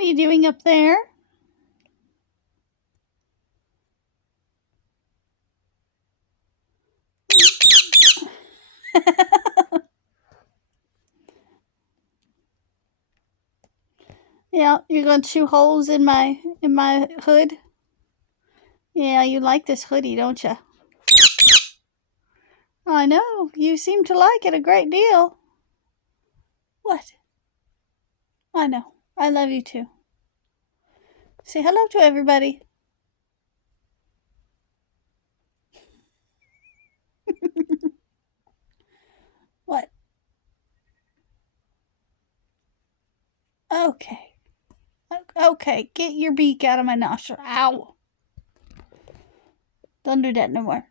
What are you doing up there? Yeah, you're going to chew holes in my hood? Yeah, you like this hoodie, don't you? I know. You seem to like it a great deal. What? I know. I love you too. Say hello to everybody. What? Okay. Okay, get your beak out of my nostril. Ow. Don't do that no more.